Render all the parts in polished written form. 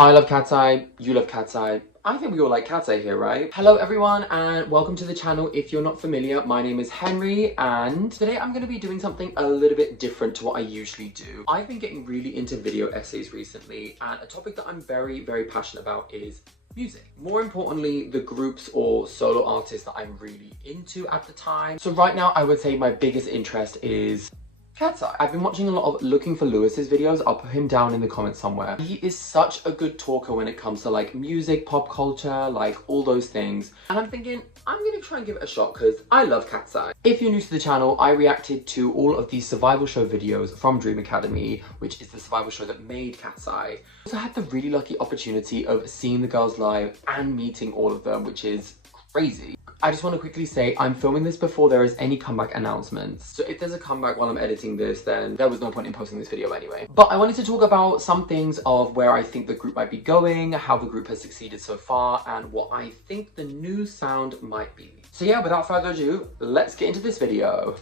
I love Katseye, you love Katseye. I think we all like Katseye here, right? Hello everyone and welcome to the channel. If you're not familiar, my name is Henry and today I'm going to be doing something a little bit different to what I usually do. I've been getting really into video essays recently and a topic that I'm very passionate about is music. More importantly, the groups or solo artists that I'm really into at the time. So right now I would say my biggest interest is Katseye. I've been watching a lot of Looking for Lewis's videos. I'll put him down in the comments somewhere. He is such a good talker when it comes to like music, pop culture, like all those things. And I'm thinking, I'm gonna try and give it a shot because I love Katseye. If you're new to the channel, I reacted to all of these survival show videos from Dream Academy, which is the survival show that made Katseye. So I had the really lucky opportunity of seeing the girls live and meeting all of them, which is crazy. I just want to quickly say I'm filming this before there is any comeback announcements. So if there's a comeback while I'm editing this, then there was no point in posting this video anyway. But I wanted to talk about some things of where I think the group might be going, how the group has succeeded so far, and what I think the new sound might be. So yeah, without further ado, let's get into this video.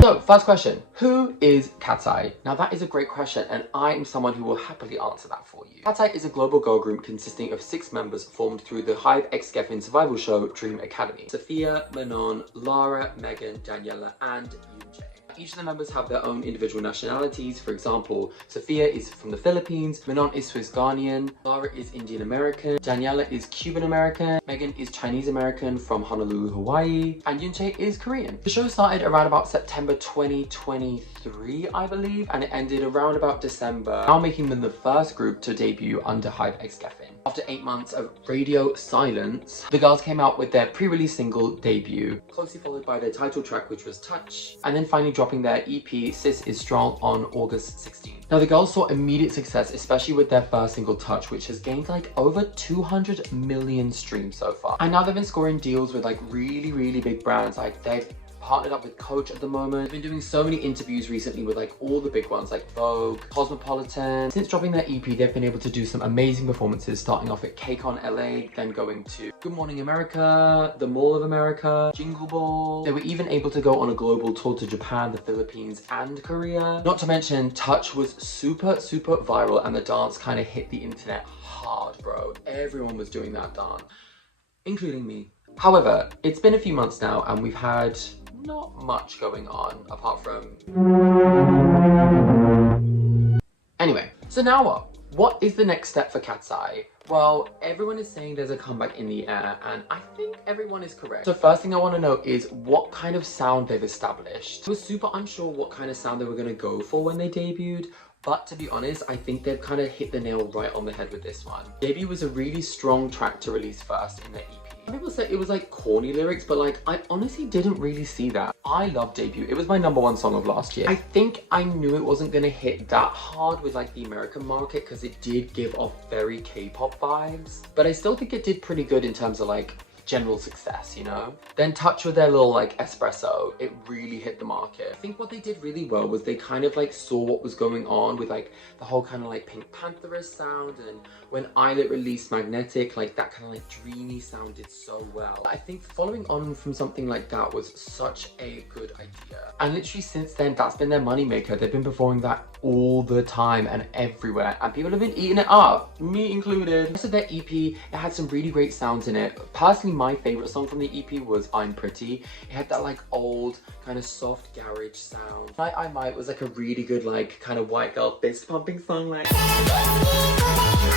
So, first question, who is Katseye? Now that is a great question and I am someone who will happily answer that for you. Katseye is a global girl group consisting of 6 members formed through the Hive X Geffen survival show Dream Academy. Sophia, Manon, Lara, Megan, Daniela and Yunjae. Each of the members have their own individual nationalities. For example, Sophia is from the Philippines, Manon is Swiss Ghanaian, Lara is Indian American, Daniela is Cuban American, Megan is Chinese American from Honolulu, Hawaii, and Yunjae is Korean. The show started around about September 2023, I believe, and it ended around about December, now making them the first group to debut under Hive X Geffen. After 8 months of radio silence, the girls came out with their pre-release single debut, closely followed by their title track, which was Touch, and then finally dropping their EP Sis Is Strong on August 16th. Now the girls saw immediate success, especially with their first single Touch, which has gained like over 200 million streams so far. And now they've been scoring deals with like really big brands. Like they've partnered up with Coach at the moment. They've been doing so many interviews recently with like all the big ones like Vogue, Cosmopolitan. Since dropping their EP, they've been able to do some amazing performances, starting off at KCON LA, then going to Good Morning America, the Mall of America, Jingle Ball. They were even able to go on a global tour to Japan, the Philippines, and Korea. Not to mention, Touch was super viral and the dance kind of hit the internet hard, bro. Everyone was doing that dance, including me. However, it's been a few months now and we've had not much going on apart from... Anyway, so now what? What is the next step for Katseye? Well, everyone is saying there's a comeback in the air and I think everyone is correct. So first thing I want to know is what kind of sound they've established. I was super unsure what kind of sound they were going to go for when they debuted. But to be honest, I think they've kind of hit the nail right on the head with this one. Debut was a really strong track to release first in their EP. Some people say it was like corny lyrics, but like I honestly didn't really see that. I love Debut. It was my #1 song of last year. I think I knew it wasn't gonna hit that hard with like the American market because it did give off very K-pop vibes. But I still think it did pretty good in terms of like general success, you know? Then Touch with their little like espresso, it really hit the market. I think what they did really well was they kind of like saw what was going on with like the whole kind of like Pink Pantherist sound, and when Islet released Magnetic, like that kind of like dreamy sound did so well. I think following on from something like that was such a good idea. And literally since then, that's been their moneymaker. They've been performing that all the time and everywhere, and people have been eating it up, me included. Also their EP, it had some really great sounds in it. Personally, my favorite song from the EP was I'm Pretty. It had that like old kind of soft garage sound. I Might was like a really good like kind of white girl fist pumping song like.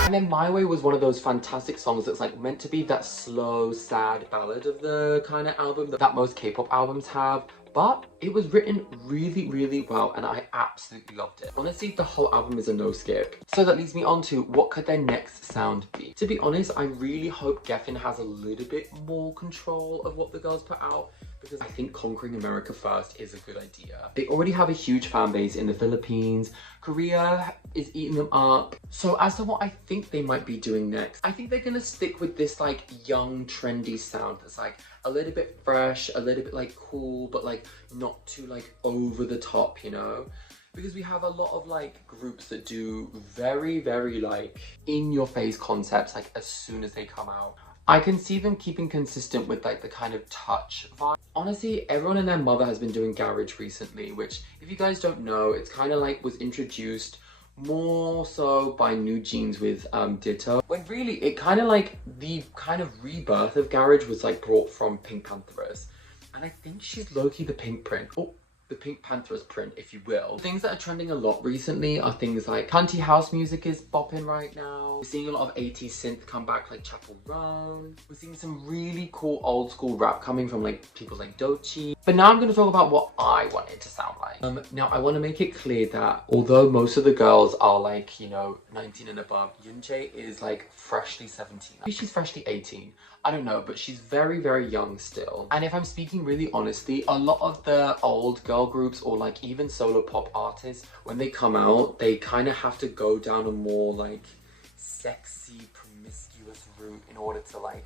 And then My Way was one of those fantastic songs that's like meant to be that slow, sad ballad of the kind of album that most K-pop albums have. But it was written really well and I absolutely loved it. Honestly, the whole album is a no skip. So that leads me on to what could their next sound be? To be honest, I really hope Geffen has a little bit more control of what the girls put out, because I think conquering America first is a good idea. They already have a huge fan base in the Philippines. Korea is eating them up. So as to what I think they might be doing next, I think they're gonna stick with this like young, trendy sound that's like a little bit fresh, a little bit like cool, but like not too like over the top, you know? Because we have a lot of like groups that do very like in your face concepts like as soon as they come out. I can see them keeping consistent with like the kind of Touch vibe. Honestly, everyone and their mother has been doing garage recently, which if you guys don't know, it's kind of like was introduced more so by New Jeans with Ditto, when really it kind of like the kind of rebirth of garage was like brought from Pink Pantheress, and I think she's low-key the Pink print. Oh, the Pink Pantheress print, if you will. Things that are trending a lot recently are things like cunty house music is bopping right now. We're seeing a lot of 80s synth come back, like Chapel Roan. We're seeing some really cool old school rap coming from like people like Doechii. But now I'm going to talk about what I want it to sound like. Now I want to make it clear that although most of the girls are like, you know, 19 and above, Yoonjae is like freshly 17. Maybe she's freshly 18. I don't know, but she's very, very young still. And if I'm speaking really honestly, a lot of the old girl groups or like even solo pop artists, when they come out, they kind of have to go down a more like sexy, promiscuous route in order to like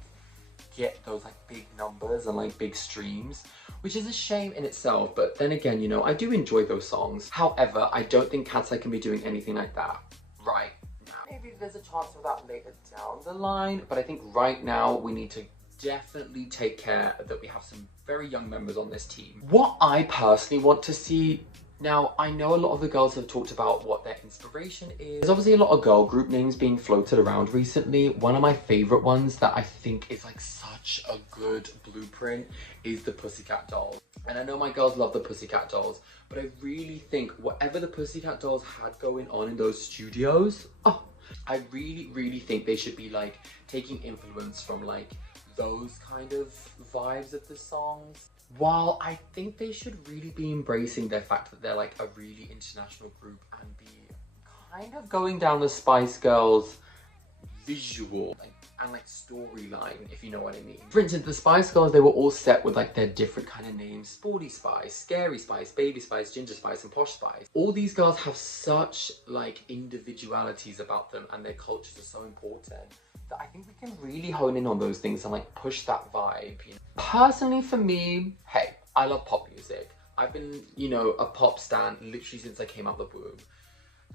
get those like big numbers and like big streams, which is a shame in itself. But then again, you know, I do enjoy those songs. However, I don't think Katseye can be doing anything like that right now. Maybe there's a chance for that later down the line, but I think right now we need to definitely take care that we have some very young members on this team. What I personally want to see, now I know a lot of the girls have talked about what their inspiration is. There's obviously a lot of girl group names being floated around recently. One of my favorite ones that I think is like such a good blueprint is the Pussycat Dolls. And I know my girls love the Pussycat Dolls, but I really think whatever the Pussycat Dolls had going on in those studios, I really think they should be like taking influence from like those kind of vibes of the songs. While I think they should really be embracing their fact that they're like a really international group and be kind of going down the Spice Girls visual and like storyline, if you know what I mean. For instance, the Spice Girls, they were all set with like their different kind of names: Sporty Spice, Scary Spice, Baby Spice, Ginger Spice, and Posh Spice. All these girls have such like individualities about them, and their cultures are so important that I think we can really hone in on those things and like push that vibe, you know? Personally for me, hey, I love pop music. I've been, you know, a pop stan literally since I came out the womb.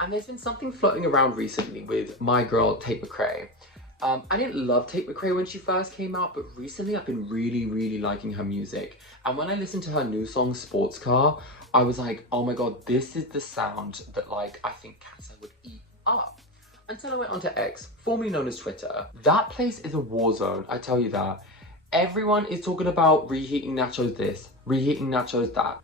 And there's been something floating around recently with my girl, Tate McRae. I didn't love Tate McRae when she first came out, but recently I've been really liking her music. And when I listened to her new song, Sports Car, I was like, oh my God, this is the sound that like, I think Katseye would eat up. Until I went onto X, formerly known as Twitter. That place is a war zone, I tell you that. Everyone is talking about reheating nachos this, reheating nachos that.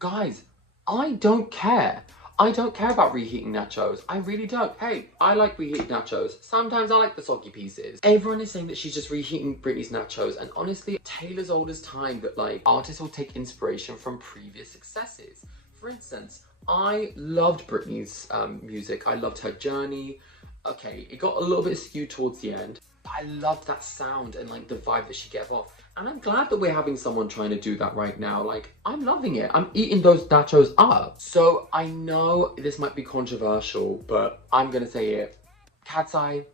Guys, I don't care. I don't care about reheating nachos. I really don't. Hey, I like reheated nachos. Sometimes I like the soggy pieces. Everyone is saying that she's just reheating Britney's nachos, and honestly, Taylor's old as time that like artists will take inspiration from previous successes. For instance, I loved Britney's music. I loved her journey. Okay, it got a little bit skewed towards the end, but I loved that sound and like the vibe that she gave off. And I'm glad that we're having someone trying to do that right now. Like, I'm loving it. I'm eating those nachos up. So I know this might be controversial, but I'm gonna say it. Katseye,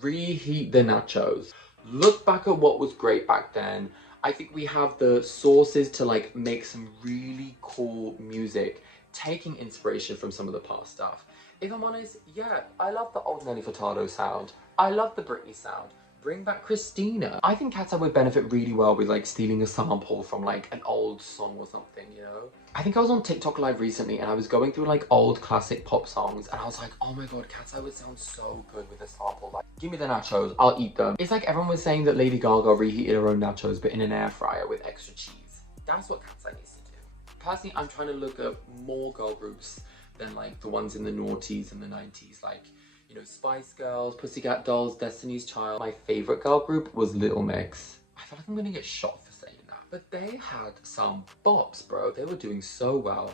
reheat the nachos. Look back at what was great back then. I think we have the sources to like make some really cool music, taking inspiration from some of the past stuff. If I'm honest, yeah, I love the old Nelly Furtado sound. I love the Britney sound. Bring back Christina. I think Katseye would benefit really well with like stealing a sample from like an old song or something, you know? I think I was on TikTok Live recently and I was going through like old classic pop songs and I was like, oh my God, Katseye would sound so good with a sample. Like, give me the nachos, I'll eat them. It's like everyone was saying that Lady Gaga reheated her own nachos but in an air fryer with extra cheese. That's what Katseye needs to do. Personally, I'm trying to look at more girl groups than like the ones in the noughties and the 90s, like, you know, Spice Girls, Pussycat Dolls, Destiny's Child. My favorite girl group was Little Mix. I feel like I'm gonna get shot for saying that, but they had some bops, bro. They were doing so well.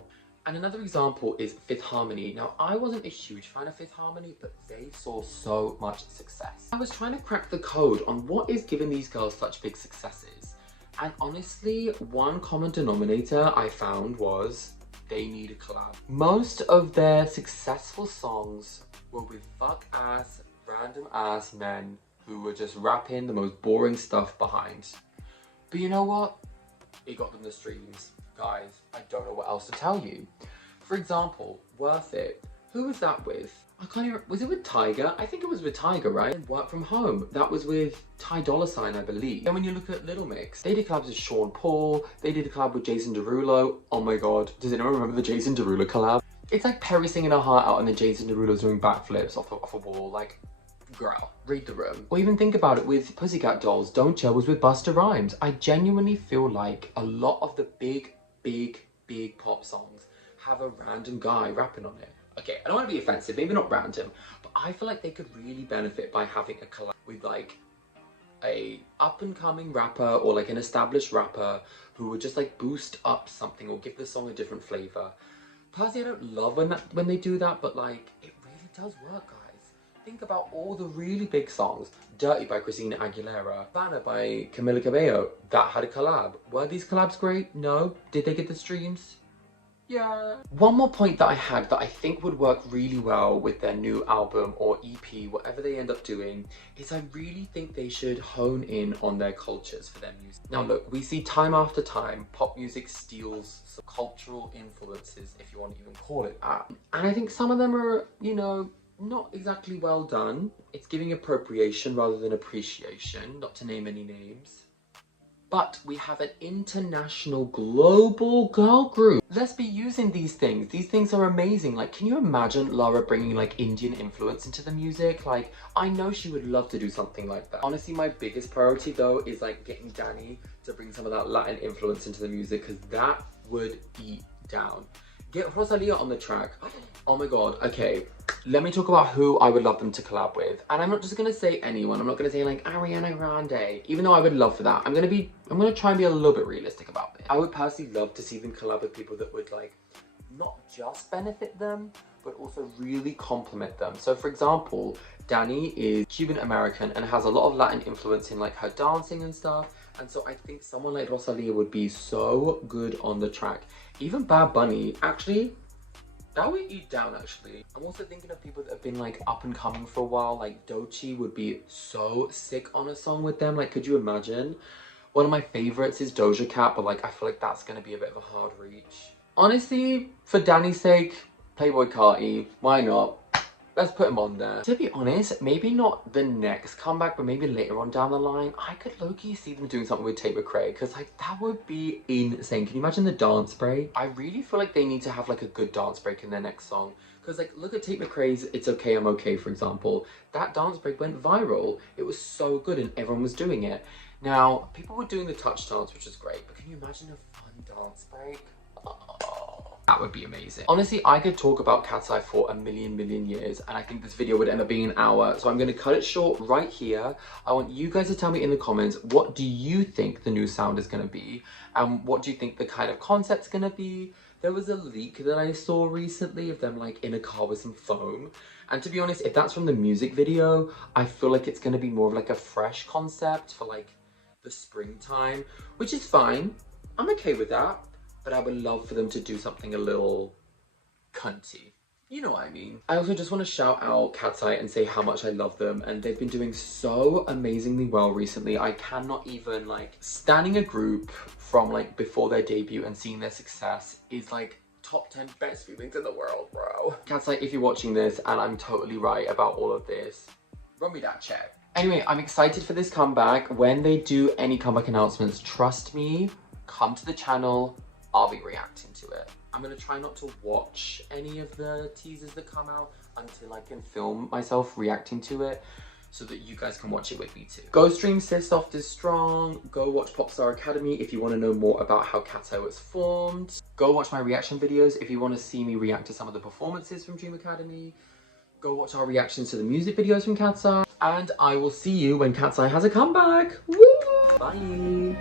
And another example is Fifth Harmony. Now, I wasn't a huge fan of Fifth Harmony, but they saw so much success. I was trying to crack the code on what is giving these girls such big successes. And honestly, one common denominator I found was they need a collab. Most of their successful songs were with fuck-ass, random-ass men who were just rapping the most boring stuff behind. But you know what? It got them the streams. Guys, I don't know what else to tell you. For example, Worth It. Who was that with? I can't even, was it with Tyga? I think it was with Tyga, right? And Work From Home. That was with Ty Dolla $ign, I believe. And when you look at Little Mix, they did collabs with Sean Paul. They did a collab with Jason Derulo. Oh my God, does anyone remember the Jason Derulo collab? It's like Perry singing her heart out and then Jason Derulo's doing backflips off a wall. Like, girl, read the room. Or even think about it with Pussycat Dolls, Don't Chill was with Busta Rhymes. I genuinely feel like a lot of the big pop songs have a random guy rapping on it. Okay, I don't want to be offensive, maybe not random, but I feel like they could really benefit by having a collab with like a up and coming rapper or like an established rapper who would just like boost up something or give the song a different flavor. Personally, I don't love when they do that, but like it really does work, guys. Think about all the really big songs. Dirty by Christina Aguilera, Banner by Camila Cabello, that had a collab. Were these collabs great? No. Did they get the streams? Yeah. One more point that I had that I think would work really well with their new album or EP, whatever they end up doing, is I really think they should hone in on their cultures for their music. Now look, we see time after time, pop music steals some cultural influences, if you want to even call it that. And I think some of them are, you know, not exactly well done. It's giving appropriation rather than appreciation, not to name any names. But we have an international global girl group. Let's be using these things. These things are amazing. Like, can you imagine Lara bringing like Indian influence into the music? Like, I know she would love to do something like that. Honestly, my biggest priority though is like getting Danny to bring some of that Latin influence into the music, because that would eat down. Get Rosalia on the track. Oh my god, okay. Let me talk about who I would love them to collab with. And I'm not just gonna say anyone. I'm not gonna say like Ariana Grande, even though I would love for that. I'm gonna try and be a little bit realistic about it. I would personally love to see them collab with people that would like not just benefit them, but also really complement them. So for example, Dani is Cuban American and has a lot of Latin influence in like her dancing and stuff. And so I think someone like Rosalia would be so good on the track. Even Bad Bunny, actually, that would eat down actually. I'm also thinking of people that have been like up and coming for a while, like Doechii would be so sick on a song with them. Like, could you imagine? One of my favorites is Doja Cat, but like I feel like that's gonna be a bit of a hard reach. Honestly, for Danny's sake, Playboy Carti, why not? Let's put him on there. To be honest, maybe not the next comeback, but maybe later on down the line, I could low-key see them doing something with Tate McRae, because like that would be insane. Can you imagine the dance break? I really feel like they need to have like a good dance break in their next song, because like look at Tate McRae's It's Okay, I'm Okay, for example. That dance break went viral. It was so good and everyone was doing it. Now, people were doing the touch dance, which is great, but can you imagine a fun dance break? That would be amazing. Honestly, I could talk about Katseye for a million years, and I think this video would end up being an hour, so I'm going to cut it short right here. I want you guys to tell me in the comments, what do you think the new sound is going to be, and what do you think the kind of concept's going to be? There was a leak that I saw recently of them like in a car with some foam, and to be honest, if that's from the music video, I feel like it's going to be more of like a fresh concept for like the springtime, which is fine. I'm okay with that. But I would love for them to do something a little cunty. You know what I mean. I also just want to shout out Katseye and say how much I love them, and they've been doing so amazingly well recently. I cannot even like, standing a group from like before their debut and seeing their success is like top 10 best feelings in the world, bro. Katseye, if you're watching this and I'm totally right about all of this, run me that check. Anyway, I'm excited for this comeback. When they do any comeback announcements, trust me, come to the channel. I'll be reacting to it. I'm gonna try not to watch any of the teasers that come out until I can film myself reacting to it, so that you guys can watch it with me too. Go stream Sis Soft is Strong. Go watch Popstar Academy if you want to know more about how Katseye was formed. Go watch my reaction videos if you want to see me react to some of the performances from Dream Academy. Go watch our reactions to the music videos from Katseye. And I will see you when Katseye has a comeback. Woo! Bye!